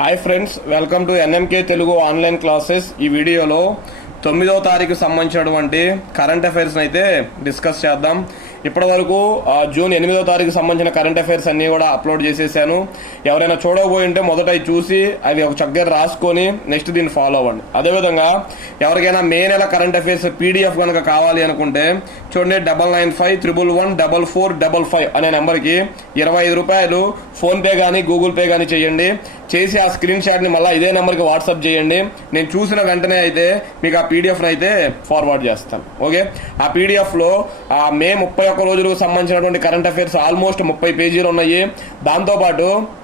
Hi friends welcome to NMK Telugu online classes ఈ వీడియోలో తొమ్మిదవ తారీఖు సంబంధించినటువంటి కరెంట్ అఫైర్స్ని అయితే డిస్కస్ చేద్దాం. ఇప్పటి వరకు జూన్ ఎనిమిదవ తారీఖు సంబంధించిన కరెంట్ అఫైర్స్ అన్నీ కూడా అప్లోడ్ చేసేసాను. ఎవరైనా చూడకపోయి ఉంటే మొదట చూసి అవి ఒక చక్కగా రాసుకొని నెక్స్ట్ దీన్ని ఫాలో అవ్వండి. అదేవిధంగా ఎవరికైనా మే నెల కరెంట్ అఫైర్స్ పీడిఎఫ్ కనుక కావాలి అనుకుంటే చూడండి double nine five triple one double four double five అనే నెంబర్కి ఇరవై ఐదు రూపాయలు ఫోన్పే కానీ గూగుల్ పే కానీ చేయండి. చేసి ఆ స్క్రీన్ షాట్ని మళ్ళీ ఇదే నెంబర్కి వాట్సాప్ చేయండి. నేను చూసిన వెంటనే అయితే మీకు ఆ పీడిఎఫ్ని అయితే ఫార్వర్డ్ చేస్తాను. ఓకే? ఆ పీడిఎఫ్లో ఆ మే ముప్పై ఒక్క రోజులకు సంబంధించినటువంటి కరెంట్ అఫైర్స్ ఆల్మోస్ట్ ముప్పై పేజీలు ఉన్నాయి. దాంతోపాటు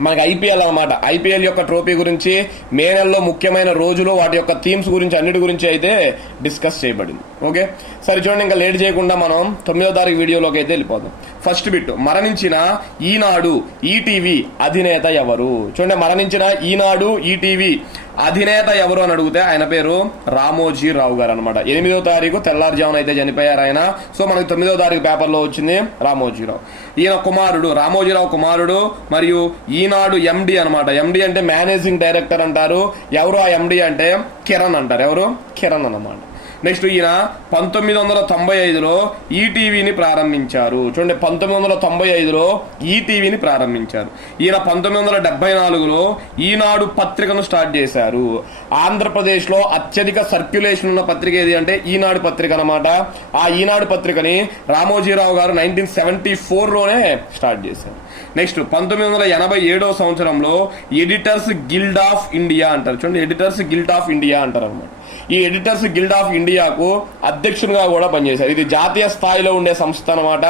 మనకి ఐపీఎల్ అనమాట ఐపీఎల్ యొక్క ట్రోఫీ గురించి మే నెలలో ముఖ్యమైన రోజులు వాటి యొక్క థీమ్స్ గురించి అన్నిటి గురించి అయితే డిస్కస్ చేయబడింది. ఓకే? సరే చూడండి ఇంకా లేట్ చేయకుండా మనం తొమ్మిదో తారీఖు వీడియోలోకి అయితే వెళ్ళిపోదాం. ఫస్ట్ బిట్ మరణించిన ఈనాడు ఈటీవీ అధినేత ఎవరు? చూడండి మరణించిన ఈనాడు ఈటీవీ అధినేత ఎవరు అని అడిగితే ఆయన పేరు రామోజీ రావు గారు అనమాట ఎనిమిదో తారీఖు తెల్లారుజామున అయితే చనిపోయారు ఆయన. సో మనకి తొమ్మిదో తారీఖు పేపర్లో వచ్చింది రామోజీరావు ఈయన కుమారుడు రామోజీరావు కుమారుడు మరియు ఈనాడు ఎండి అనమాట ఎండి అంటే మేనేజింగ్ డైరెక్టర్ అంటారు. ఎవరు ఆ ఎండి అంటే కిరణ్ అంటారు. ఎవరు? కిరణ్ అనమాట నెక్స్ట్ ఈయన పంతొమ్మిది వందల తొంభై ఐదులో ఈటీవీని ప్రారంభించారు. చూడండి పంతొమ్మిది వందల తొంభై ఐదులో ఈటీవీని ప్రారంభించారు. ఈయన పంతొమ్మిది వందల డెబ్బై నాలుగులో ఈనాడు పత్రికను స్టార్ట్ చేశారు. ఆంధ్రప్రదేశ్లో అత్యధిక సర్క్యులేషన్ ఉన్న పత్రిక ఏది అంటే ఈనాడు పత్రిక అన్నమాట. ఆ ఈనాడు పత్రికని రామోజీరావు గారు నైన్టీన్ సెవెంటీ ఫోర్లోనే స్టార్ట్ చేశారు. నెక్స్ట్ పంతొమ్మిది వందల ఎనభై ఏడవ సంవత్సరంలో ఎడిటర్స్ గిల్డ్ ఆఫ్ ఇండియా అంటారు. చూడండి ఎడిటర్స్ గిల్డ్ ఆఫ్ ఇండియా అంటారు అనమాట ఈ ఎడిటర్స్ గిల్డ్ ఆఫ్ ఇండియాకు అధ్యక్షునిగా కూడా పనిచేశారు. ఇది జాతీయ స్థాయిలో ఉండే సంస్థ అనమాట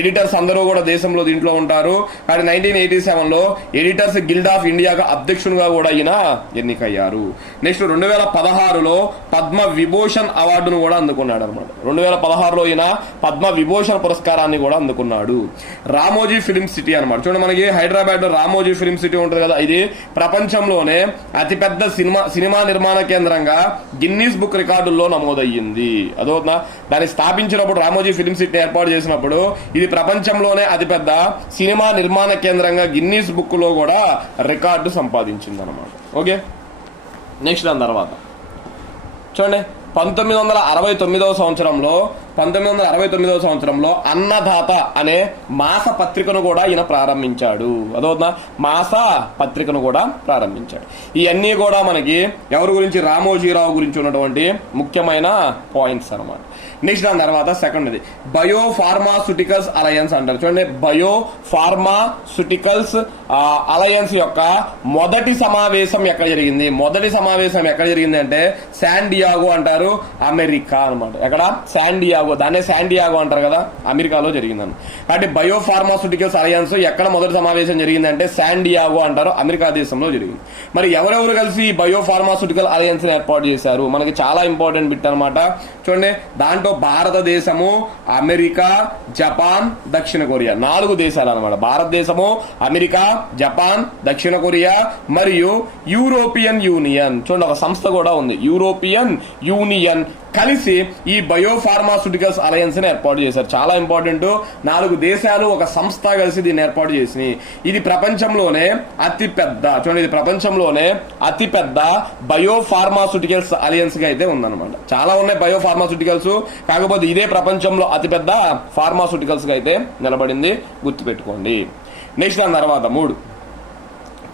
ఎడిటర్స్ అందరూ కూడా దేశంలో దీంట్లో ఉంటారు. కానీ నైన్టీన్ ఎయిటీ సెవెన్లో ఎడిటర్స్ గిల్డ్ ఆఫ్ ఇండియాకు అధ్యక్షునిగా కూడా ఈయన ఎన్నికయ్యారు. నెక్స్ట్ రెండు వేల పదహారులో పద్మ విభూషణ్ అవార్డును కూడా అందుకున్నాడు అనమాట రెండు వేల పదహారులో ఈయన పద్మ విభూషణ్ పురస్కారాన్ని కూడా అందుకున్నాడు. రామోజీ ఫిలిం సిటీ అనమాట చూడండి మనకి హైదరాబాద్లో రామోజీ ఫిలిం సిటీ ఉంటుంది కదా. ఇది ప్రపంచంలోనే అతిపెద్ద సినిమా సినిమా నిర్మాణ కేంద్రంగా గిన్నీస్ బుక్ రికార్డుల్లో నమోదయ్యింది. అదవుతుందా దాన్ని స్థాపించినప్పుడు రామోజీ ఫిలిం సిటీ ఏర్పాటు చేసినప్పుడు ఇది ప్రపంచంలోనే అతిపెద్ద సినిమా నిర్మాణ కేంద్రంగా గిన్నీస్ బుక్లో కూడా రికార్డు సంపాదించింది అనమాట ఓకే? నెక్స్ట్ దాని తర్వాత. చూడండి పంతొమ్మిది వందల అరవై తొమ్మిదవ సంవత్సరంలో పంతొమ్మిది వందల అరవై తొమ్మిదవ సంవత్సరంలో అన్నదాత అనే మాస పత్రికను కూడా ఈయన ప్రారంభించాడు. అదవుతుందా మాస పత్రికను కూడా ప్రారంభించాడు. ఇవన్నీ కూడా మనకి ఎవరి గురించి? రామోజీరావు గురించి ఉన్నటువంటి ముఖ్యమైన పాయింట్స్ అన్నమాట. నెక్స్ట్ దాని తర్వాత సెకండ్ ఇది. బయో ఫార్మాసుటికల్స్ అలయన్స్ అంటారు. చూడండి బయో ఫార్మాసుటికల్స్ అలయన్స్ యొక్క మొదటి సమావేశం ఎక్కడ జరిగింది? మొదటి సమావేశం ఎక్కడ జరిగింది అంటే శాండియాగో అంటారు. అమెరికా అన్నమాట. ఎక్కడ? శాండియాగో దాన్నే శాండియాగో అంటారు కదా అమెరికాలో జరిగిందని. కాబట్టి బయో ఫార్మాసుటికల్స్ అలయన్స్ ఎక్కడ మొదటి సమావేశం జరిగిందంటే శాండియాగో అంటారు అమెరికా దేశంలో జరిగింది. మరి ఎవరెవరు కలిసి బయో ఫార్మాసుటికల్ అలయన్స్ ఏర్పాటు చేశారు? మనకి చాలా ఇంపార్టెంట్ బిట్ అనమాట చూడండి దాంట్లో భారతదేశము అమెరికా జపాన్ దక్షిణ కొరియా నాలుగు దేశాలు అనమాట భారతదేశము అమెరికా జపాన్ దక్షిణ కొరియా మరియు యూరోపియన్ యూనియన్. చూడండి ఒక సంస్థ కూడా ఉంది. యూరోపియన్ యూనియన్ కలిసి ఈ బయోఫార్మాస్యూటికల్స్ అలయన్స్ని అలయన్స్ని ఏర్పాటు చేశారు. చాలా ఇంపార్టెంట్. నాలుగు దేశాలు ఒక సంస్థ కలిసి దీన్ని ఏర్పాటు చేసినాయి. ఇది ప్రపంచంలోనే అతి పెద్ద చూడండి ఇది ప్రపంచంలోనే అతి పెద్ద బయోఫార్మాస్యూటికల్స్ అలయన్స్గా అయితే ఉందన్నమాట. చాలా ఉన్నాయి బయోఫార్మాస్యూటికల్స్. కాకపోతే ఇదే ప్రపంచంలో అతిపెద్ద ఫార్మాస్యూటికల్స్గా అయితే నిలబడింది. గుర్తుపెట్టుకోండి. నెక్స్ట్ దాని తర్వాత మూడు.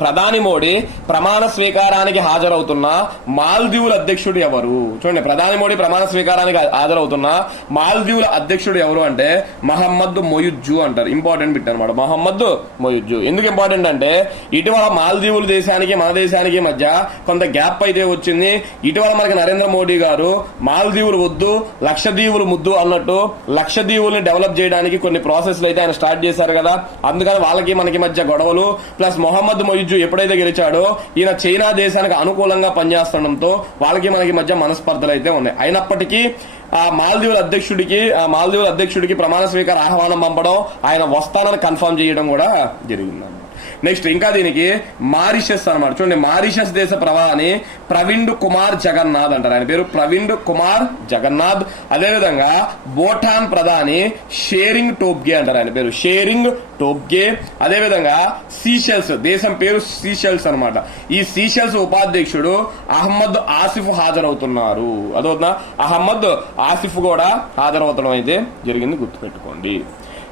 ప్రధాని మోడీ ప్రమాణ స్వీకారానికి హాజరవుతున్న మాల్దీవుల అధ్యక్షుడు ఎవరు? చూడండి ప్రధాని మోడీ ప్రమాణ స్వీకారానికి హాజరవుతున్న మాల్దీవుల అధ్యక్షుడు ఎవరు అంటే మహమ్మద్ మొయుజ్జు అంటారు. ఇంపార్టెంట్ బిట్ అనమాట మహమ్మద్ మొయుజ్జు. ఎందుకు ఇంపార్టెంట్ అంటే ఇటీవల మాల్దీవుల దేశానికి మన దేశానికి మధ్య కొంత గ్యాప్ అయితే వచ్చింది. ఇటీవల మనకి నరేంద్ర మోడీ గారు మాల్దీవులు వద్దు లక్షదీవులు ముద్దు అన్నట్టు లక్షదీవుల్ని డెవలప్ చేయడానికి కొన్ని ప్రాసెస్లు అయితే ఆయన స్టార్ట్ చేశారు కదా. అందుకని వాళ్ళకి మనకి మధ్య గొడవలు ప్లస్ మొహమ్మద్ మొయుజ్ ఎప్పుడైతే గెలిచాడో ఈయన చైనా దేశానికి అనుకూలంగా పనిచేస్తుండడంతో వాళ్ళకి మనకి మధ్య మనస్పర్ధలు అయితే ఉన్నాయి. అయినప్పటికీ ఆ మాల్దీవుల అధ్యక్షుడికి ఆ మాల్దీవుల అధ్యక్షుడికి ప్రమాణ స్వీకార ఆహ్వానం పంపడం ఆయన వస్తానని కన్ఫర్మ్ చేయడం కూడా జరిగిందండి. నెక్స్ట్ ఇంకా దీనికి మారిషస్ అన్నమాట. చూడండి మారిషస్ దేశ ప్రవాహాన్ని ప్రవీణ్ కుమార్ జగన్నాథ్ అంటారు. ఆయన పేరు ప్రవీణ్ కుమార్ జగన్నాథ్. అదేవిధంగా భూటాన్ ప్రధాని షేరింగ్ టోప్గే అంటారు. ఆయన పేరు షేరింగ్ టోప్గే అదేవిధంగా సీషెల్స్ దేశం పేరు సీషెల్స్ అనమాట ఈ సీషెల్స్ ఉపాధ్యక్షుడు అహ్మద్ ఆసిఫ్ హాజరవుతున్నారు. అదవుతుందా అహ్మద్ ఆసిఫ్ కూడా హాజరవుతడం అయితే జరిగింది గుర్తుపెట్టుకోండి.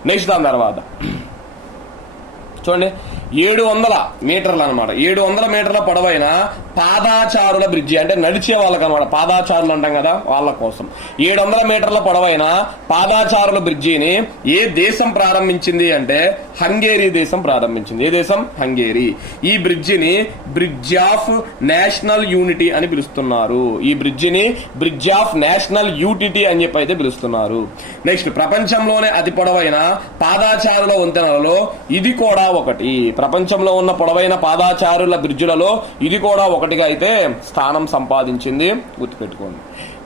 నెక్స్ట్ దాని తర్వాత. చూడండి ఏడు వందల మీటర్లు అనమాట ఏడు వందల మీటర్ల పొడవైన పాదాచారుల బ్రిడ్జి అంటే నడిచే వాళ్ళకి అనమాట పాదాచారులు అంటాం కదా వాళ్ళ కోసం. ఏడు వందల మీటర్ల పొడవైన పాదాచారుల బ్రిడ్జిని ఏ దేశం ప్రారంభించింది అంటే హంగేరీ దేశం ప్రారంభించింది. ఏ దేశం? హంగేరీ. ఈ బ్రిడ్జిని బ్రిడ్జ్ ఆఫ్ నేషనల్ యూనిటీ అని పిలుస్తున్నారు. ఈ బ్రిడ్జిని బ్రిడ్జ్ ఆఫ్ నేషనల్ యూటిటీ అని చెప్పి అయితే పిలుస్తున్నారు. నెక్స్ట్ ప్రపంచంలోనే అతి పొడవైన పాదాచారుల వంతెనలలో ఇది కూడా ఒకటి. ప్రపంచంలో ఉన్న పొడవైన పాదాచారుల బ్రిడ్జులలో ఇది కూడా ఒకటిగా అయితే స్థానం సంపాదించింది. గుర్తుపెట్టుకోండి.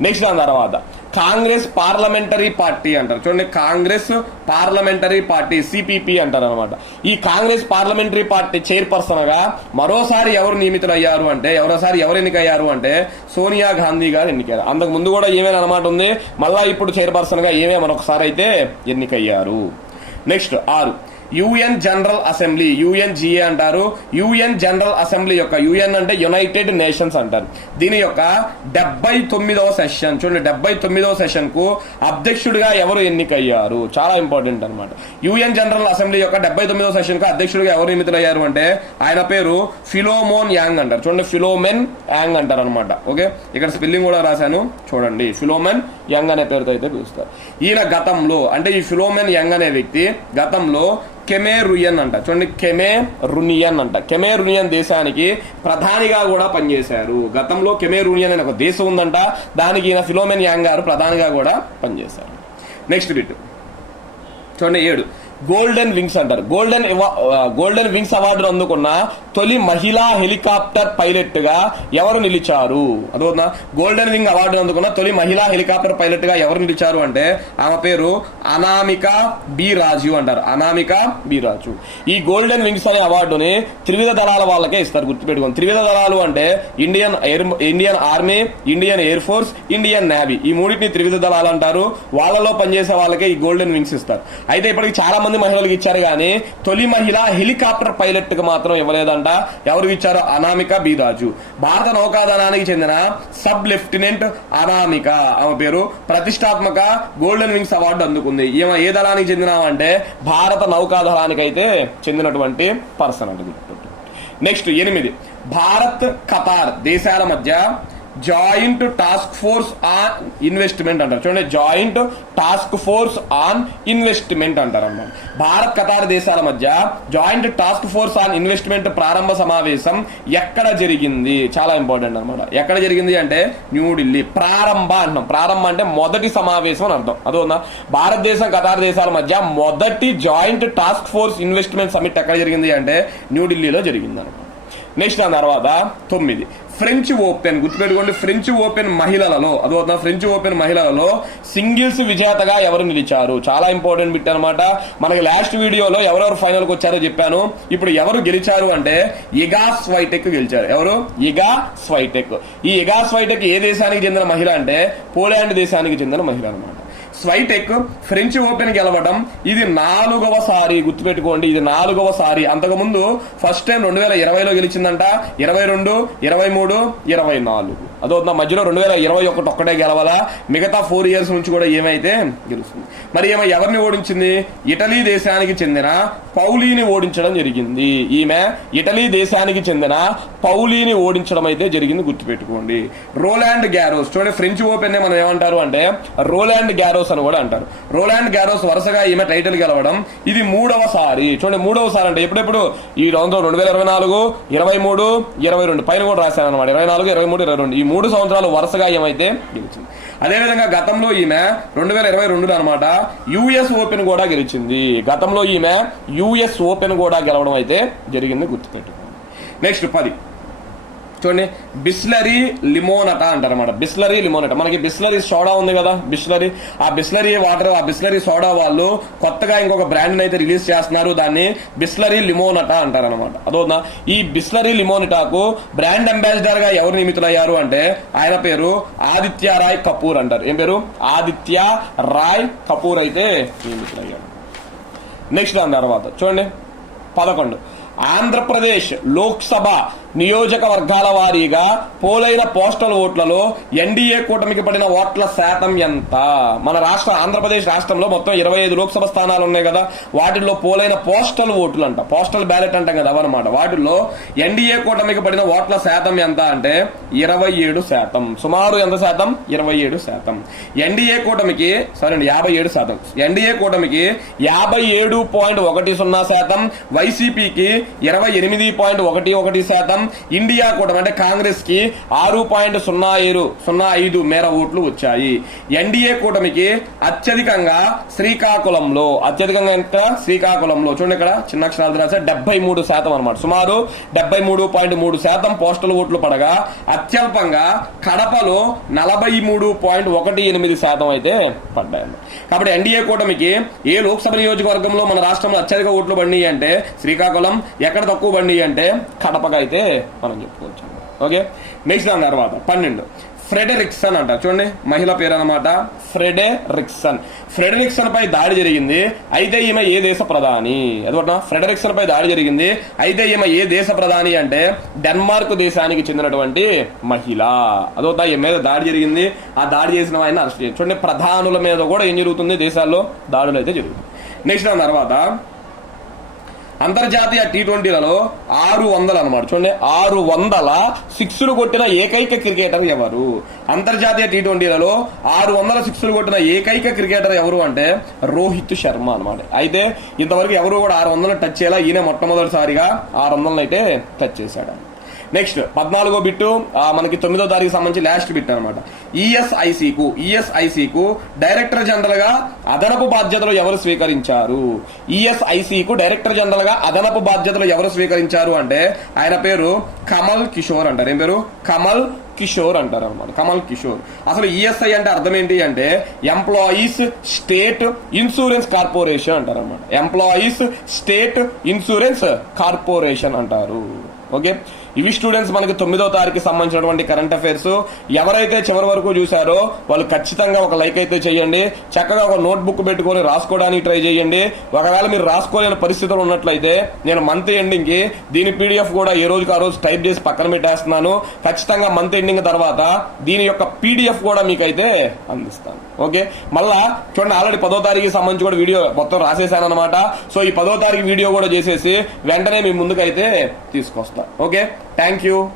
నెక్స్ట్ దాని తర్వాత కాంగ్రెస్ పార్లమెంటరీ పార్టీ అంటారు. చూడండి కాంగ్రెస్ పార్లమెంటరీ పార్టీ సిపిపి అంటారు అనమాట ఈ కాంగ్రెస్ పార్లమెంటరీ పార్టీ చైర్పర్సన్గా మరోసారి ఎవరు నియమితులయ్యారు అంటే ఎవరోసారి ఎవరు ఎన్నికయ్యారు అంటే సోనియా గాంధీ గారు ఎన్నికయ్యారు. అంతకు ముందు కూడా ఏమైనా అనమాట ఉంది. మళ్ళా ఇప్పుడు చైర్పర్సన్గా ఏమే మరొకసారి అయితే ఎన్నికయ్యారు. నెక్స్ట్ ఆరు. యుఎన్ జనరల్ అసెంబ్లీ యుఎన్జిఏ అంటారు. యుఎన్ జనరల్ అసెంబ్లీ యొక్క యుఎన్ అంటే యునైటెడ్ నేషన్స్ అంటారు. దీని యొక్క డెబ్బై తొమ్మిదవ సెషన్ చూడండి డెబ్బై తొమ్మిదవ సెషన్కు అధ్యక్షుడిగా ఎవరు ఎన్నికయ్యారు? చాలా ఇంపార్టెంట్ అనమాట యుఎన్ జనరల్ అసెంబ్లీ యొక్క డెబ్బై తొమ్మిదవ సెషన్కు అధ్యక్షుడిగా ఎవరు ఎన్నికలయ్యారు అంటే ఆయన పేరు ఫిలోమోన్ యాంగ్ అంటారు. చూడండి ఫిలోమెన్ యాంగ్ అంటారు అనమాట ఓకే ఇక్కడ స్పెల్లింగ్ కూడా రాశాను. చూడండి ఫిలోమెన్ యంగ్ అనే పేరుతో అయితే పిలుస్తారు. ఈయన గతంలో అంటే ఈ ఫిలోమెన్ యంగ్ అనే వ్యక్తి గతంలో కెమే రుయన్ అంట. చూడండి కెమే రునియన్ అంట. కెమే రునియన్ దేశానికి ప్రధానిగా కూడా పనిచేశారు. గతంలో కెమే రునియన్ అనే ఒక దేశం ఉందంట. దానికి ఈయన ఫిలోమెన్ యాంగ్ గారు ప్రధానిగా కూడా పనిచేశారు. నెక్స్ట్ బిట్ చూడండి ఏడు. గోల్డెన్ వింగ్స్ అంటారు. గోల్డెన్ గోల్డెన్ వింగ్స్ అవార్డు అందుకున్న తొలి మహిళా హెలికాప్టర్ పైలట్గా ఎవరు నిలిచారు? అదవుతుందా గోల్డెన్ వింగ్ అవార్డు అందుకున్న తొలి మహిళా హెలికాప్టర్ పైలట్గా ఎవరు నిలిచారు అంటే ఆమె పేరు అనామిక బి రాజు అంటారు. అనామిక బి రాజు. ఈ గోల్డెన్ వింగ్స్ అనే అవార్డుని త్రివిధ దళాల వాళ్ళకే ఇస్తారు. గుర్తుపెట్టుకోండి. త్రివిధ దళాలు అంటే Indian air Indian army Indian air force Indian navy ఈ మూడింటిని త్రివిధ దళాలు అంటారు. వాళ్ళలో పనిచేసే వాళ్ళకే ఈ గోల్డెన్ వింగ్స్ ఇస్తారు. అయితే ఇప్పటికి చాలా మంది మహిళలకు ఇచ్చారు కానీ తొలి మహిళ హెలికాప్టర్ పైలట్కు మాత్రం ఇవ్వలేదంట. ఎవరికి ఇచ్చారు? అనామిక బీరాజు. భారత నౌకాదళానికి చెందిన సబ్ లెఫ్టినెంట్ అనామిక. ఆమె పేరు ప్రతిష్టాత్మక గోల్డెన్ వింగ్స్ అవార్డు అందుకుంది. ఈమె ఏ దళానికి చెందినామంటే భారత నౌకాదళానికి అయితే చెందినటువంటి పర్సన్ అంటే నెక్స్ట్ ఎనిమిది. భారత్ ఖతార్ దేశాల మధ్య joint task force on investment అంటారు. చూడండి joint task force on investment అంటారు అన్నమాట. భారత్ కతార్ దేశాల మధ్య joint task force on investment ప్రారంభ సమావేశం ఎక్కడ జరిగింది? చాలా ఇంపార్టెంట్ అనమాట ఎక్కడ జరిగింది అంటే న్యూఢిల్లీ ప్రారంభ అంటాం ప్రారంభ అంటే మొదటి సమావేశం అని అర్థం. అదోనా భారతదేశం కతార్ దేశాల మధ్య మొదటి joint task force investment summit ఎక్కడ జరిగింది అంటే న్యూఢిల్లీలో జరిగింది అనమాట నెక్స్ట్ దాని తర్వాత తొమ్మిది. ఫ్రెంచ్ ఓపెన్ గుర్తుపెట్టుకోండి ఫ్రెంచ్ ఓపెన్ మహిళలలో అదవుతున్నా ఫ్రెంచ్ ఓపెన్ మహిళలలో సింగిల్స్ విజేతగా ఎవరు నిలిచారు? చాలా ఇంపార్టెంట్ బిట్ అనమాట మనకి లాస్ట్ వీడియోలో ఎవరెవరు ఫైనల్కి వచ్చారో చెప్పాను. ఇప్పుడు ఎవరు గెలిచారు అంటే ఇగా స్వైటెక్ గెలిచారు. ఎవరు? ఇగా స్వైటెక్. ఈ ఇగా స్వైటెక్ ఏ దేశానికి చెందిన మహిళ అంటే పోలాండ్ దేశానికి చెందిన మహిళ అనమాట స్వైటెక్ ఫ్రెంచ్ ఓపెన్ గెలవడం ఇది నాలుగవ సారి గుర్తుపెట్టుకోండి ఇది నాలుగవ సారి. అంతకుముందు ఫస్ట్ టైం రెండు వేల ఇరవైలో గెలిచిందంట ఇరవై రెండు ఇరవై మూడు ఇరవై నాలుగు. అదవుతుందా మధ్యలో రెండు వేల ఇరవై ఒకటి ఒక్కటే గెలవాలా? మిగతా ఫోర్ ఇయర్స్ నుంచి కూడా ఏమైతే గెలుస్తుంది. మరి ఏమో ఎవరిని ఓడించింది? ఇటలీ దేశానికి చెందిన పౌలీని ఓడించడం జరిగింది. ఈమె ఇటలీ దేశానికి చెందిన పౌలీని ఓడించడం అయితే జరిగింది గుర్తుపెట్టుకోండి. రోలాండ్ గ్యారోస్ చూడండి ఫ్రెంచ్ ఓపెన్ మనం ఏమంటారు అంటే రోలాండ్ గ్యారోస్ అని కూడా అంటారు. రోలాండ్ గ్యారోస్ వరుసగా ఈమె టైటిల్ గెలవడం ఇది మూడవ సారి. చూడండి మూడవ సారి అంటే ఎప్పుడెప్పుడు? ఈ సంవత్సరం రెండు వేల ఇరవై నాలుగు ఇరవై మూడు ఇరవై రెండు. పైన కూడా రాశాను అనమాట ఇరవై నాలుగు ఇరవై మూడు ఇరవై రెండు. ఈ మూడు సంవత్సరాలు వరుసగా ఏమైతే గెలిచింది. అదేవిధంగా గతంలో ఈమె రెండు వేల ఇరవై రెండులో అనమాట యుఎస్ ఓపెన్ కూడా గెలిచింది. గతంలో ఈమె యుఎస్ ఓపెన్ కూడా గెలవడం అయితే జరిగింది గుర్తుపెట్టుకోండి. నెక్స్ట్ పది. చూడండి బిస్లరీ లిమోనట అంటారనమాట బిస్లరీ లిమోనట మనకి బిస్లరీ సోడా ఉంది కదా బిస్లరీ. ఆ బిస్లరీ వాటర్ ఆ బిస్లరీ సోడా వాళ్ళు కొత్తగా ఇంకొక బ్రాండ్ అయితే రిలీజ్ చేస్తున్నారు దాన్ని బిస్లరీ లిమోనట అంటారనమాట అదోనా? ఈ బిస్లరీ లిమోనటాకు బ్రాండ్ అంబాసిడర్గా ఎవరు నియమితులయ్యారు అంటే ఆయన పేరు ఆదిత్య రాయ్ కపూర్ అంటారు. ఏం పేరు? ఆదిత్య రాయ్ కపూర్ అయితే నియమితులయ్యారు. నెక్స్ట్ దాని తర్వాత చూడండి. పదకొండు. ఆంధ్రప్రదేశ్ లోక్సభ నియోజకవర్గాల వారీగా పోలైన పోస్టల్ ఓట్లలో ఎన్డీఏ కూటమికి పడిన ఓట్ల శాతం ఎంత? మన రాష్ట్ర ఆంధ్రప్రదేశ్ రాష్ట్రంలో మొత్తం ఇరవై ఐదు లోక్సభ స్థానాలు ఉన్నాయి కదా. వాటిల్లో పోలైన పోస్టల్ ఓట్లు అంట పోస్టల్ బ్యాలెట్ అంటాం కదా అవన్నమాట. వాటిల్లో ఎన్డీఏ కూటమికి పడిన ఓట్ల శాతం ఎంత అంటే ఇరవై ఏడు శాతం. సుమారు ఎంత శాతం? ఇరవై ఏడు శాతం. ఎన్డీఏ కూటమికి సరే అండి యాభై ఏడు శాతం. ఎన్డీఏ కూటమికి యాభై ఏడు పాయింట్ ఒకటి సున్నా శాతం. వైసీపీకి ఇరవై ఎనిమిది పాయింట్ ఒకటి ఒకటి శాతం. ఇండియా కూటమి అంటే కాంగ్రెస్కి ఆరు పాయింట్ సున్నా ఏడు సున్నా ఐదు మేర ఓట్లు వచ్చాయి. ఎన్డీఏ కూటమికి అత్యధికంగా శ్రీకాకుళంలో అత్యధికంగా ఎంత? శ్రీకాకుళంలో. చూడండి ఇక్కడ చిన్న అక్షరాలు రాసే డెబ్బై మూడు శాతం అనమాట సుమారు డెబ్బై మూడు పాయింట్ మూడు శాతం పోస్టల్ ఓట్లు పడగా అత్యల్పంగా కడపలో నలభై మూడు పాయింట్ ఒకటి ఎనిమిది శాతం అయితే పడ్డాయి కాబట్టి ఎన్డీఏ కూటమికి ఏ లోక్సభ నియోజకవర్గంలో మన రాష్ట్రంలో అత్యధిక ఓట్లు పడినాయి అంటే శ్రీకాకుళం ఎక్కడ తక్కువ పడినాయి అంటే కడపకైతే మనం చెప్పుకోవచ్చు ఓకే? నెక్స్ట్ దాని తర్వాత పన్నెండు. ఫ్రెడరిక్సన్ అంటారు. చూడండి మహిళ పేరు అనమాట ఫ్రెడెరిక్సన్ ఫ్రెడరిక్సన్ పై దాడి జరిగింది. అయితే ఈమె ఏ దేశ ప్రధాని? అదొకట ఫ్రెడరిక్సన్ పై దాడి జరిగింది. అయితే ఈమె ఏ దేశ ప్రధాని అంటే డెన్మార్క్ దేశానికి చెందినటువంటి మహిళ. అదో ఈమె మీద దాడి జరిగింది. ఆ దాడి చేసిన ఆయన అరెస్ట్ చేయండి. చూడండి ప్రధానుల మీద కూడా ఏం జరుగుతుంది? దేశాల్లో దాడులు అయితే జరుగుతుంది నెక్స్ట్ దాని తర్వాత అంతర్జాతీయ టీ ట్వంటీలలో ఆరు వందలు అనమాట చూడండి ఆరు వందల సిక్స్లు కొట్టిన ఏకైక క్రికెటర్ ఎవరు? అంతర్జాతీయ టీ ట్వంటీలలో ఆరు వందల సిక్స్లు కొట్టిన ఏకైక క్రికెటర్ ఎవరు అంటే రోహిత్ శర్మ అనమాట అయితే ఇంతవరకు ఎవరు కూడా ఆరు వందలు టచ్ చేయాలా ఈయన మొట్టమొదటిసారిగా ఆరు వందలను అయితే టచ్ చేశాడు. నెక్స్ట్ పద్నాలుగో బిట్టు మనకి తొమ్మిదో తారీఖు సంబంధించి లాస్ట్ బిట్ అనమాట ఈఎస్ఐసికు ఈఎస్ఐసికు డైరెక్టర్ జనరల్గా అదనపు బాధ్యతలు ఎవరు స్వీకరించారు? ఈఎస్ఐసికు డైరెక్టర్ జనరల్గా అదనపు బాధ్యతలు ఎవరు స్వీకరించారు అంటే ఆయన పేరు కమల్ కిషోర్ అంటారు. ఏం పేరు? కమల్ కిషోర్ అంటారు అనమాట కమల్ కిషోర్. అసలు ఈఎస్ఐ అంటే అర్థం ఏంటి అంటే ఎంప్లాయీస్ స్టేట్ ఇన్సూరెన్స్ కార్పొరేషన్ అంటారు అనమాట ఎంప్లాయీస్ స్టేట్ ఇన్సూరెన్స్ కార్పొరేషన్ అంటారు. ఓకే? ఇవి స్టూడెంట్స్ మనకి తొమ్మిదో తారీఖు సంబంధించినటువంటి కరెంట్ అఫైర్స్ ఎవరైతే చివరి వరకు చూసారో వాళ్ళు ఖచ్చితంగా ఒక లైక్ అయితే చేయండి. చక్కగా ఒక నోట్ బుక్ పెట్టుకొని రాసుకోవడానికి ట్రై చేయండి. ఒకవేళ మీరు రాసుకోలేని పరిస్థితులు ఉన్నట్లయితే నేను మంత్ ఎండింగ్కి దీని పీడిఎఫ్ కూడా ఏ రోజుకి ఆ రోజు టైప్ చేసి పక్కన పెట్టేస్తున్నాను. ఖచ్చితంగా మంత్ ఎండింగ్ తర్వాత దీని యొక్క పీడిఎఫ్ కూడా మీకైతే అందిస్తాను. ఓకే? మళ్ళా చూడండి ఆల్రెడీ పదో తారీఖు సంబంధించి కూడా వీడియో మొత్తం రాసేసాను అనమాట సో ఈ పదో తారీఖు వీడియో కూడా చేసేసి వెంటనే మీ ముందుకైతే తీసుకొస్తా. ఓకే? Thank you.